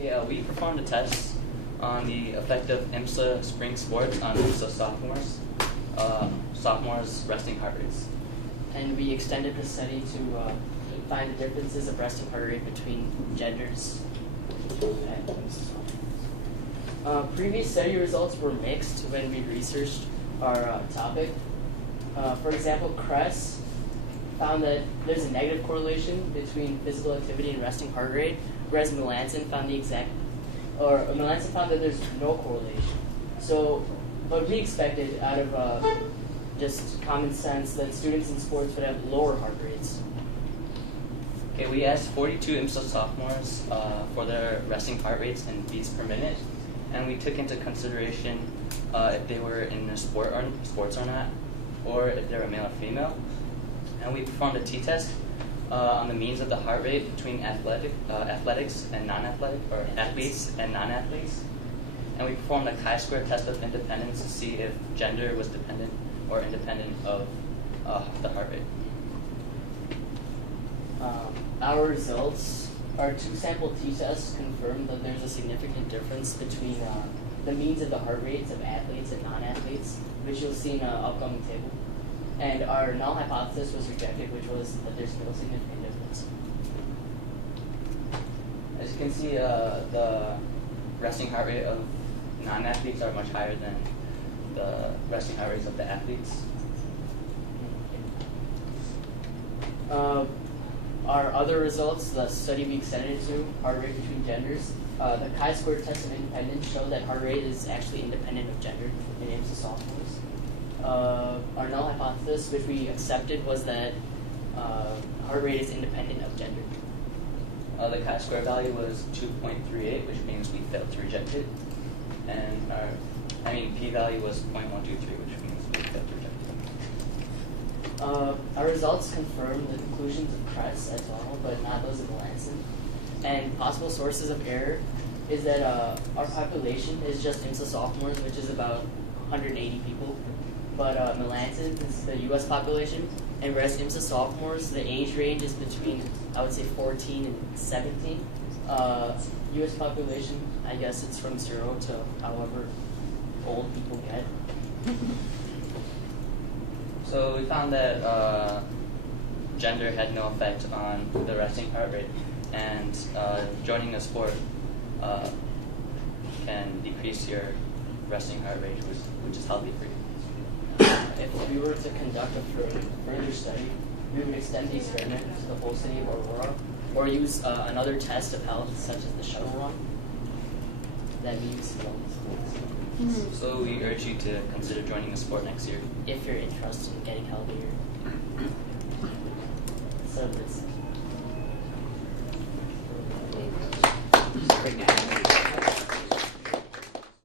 Okay, we performed a test on the effect of IMSA spring sports on IMSA sophomores' resting heart rates. And we extended the study to find the differences of resting heart rate between genders. Previous study results were mixed when we researched our topic. For example, Kress found that there's a negative correlation between physical activity and resting heart rate, whereas Melanson found that there's no correlation. So, but we expected out of just common sense that students in sports would have lower heart rates. Okay, we asked 42 IMSA sophomores for their resting heart rates in beats per minute, and we took into consideration if they were in a sports or not, or if they were male or female. And we performed a t-test on the means of the heart rate between athletics and non-athletic, or athletes and non-athletes. And we performed a chi-square test of independence to see if gender was dependent or independent of the heart rate. Our results, our two-sample t-tests confirmed that there's a significant difference between the means of the heart rates of athletes and non-athletes, which you'll see in an upcoming table. And our null hypothesis was rejected, which was that there's no significant difference. As you can see, the resting heart rate of non-athletes are much higher than the resting heart rates of the athletes. Our other results, the study we extended it to, heart rate between genders, the chi-square test of independence showed that heart rate is actually independent of gender in IMSA sophomores. Our null hypothesis, which we accepted, was that heart rate is independent of gender. The chi-square value was 2.38, which means we failed to reject it. And p-value was 0.123, which means we failed to reject it. Our results confirm the conclusions of Kress et al., but not those of Melanson. And possible sources of error is that our population is just IMSA sophomores, which is about 180 people. But Melanson is the U.S. population, and whereas IMSA sophomores, the age range is between, I would say, 14 and 17. U.S. population, I guess it's from 0 to however old people get. So we found that gender had no effect on the resting heart rate, and joining a sport can decrease your resting heart rate, which is healthy for you. If we were to conduct a further study, we would extend the experiment to the whole city of Aurora, or use another test of health, such as the shuttle run that we use in schools. So we urge you to consider joining a sport next year. If you're interested in getting healthier. So this.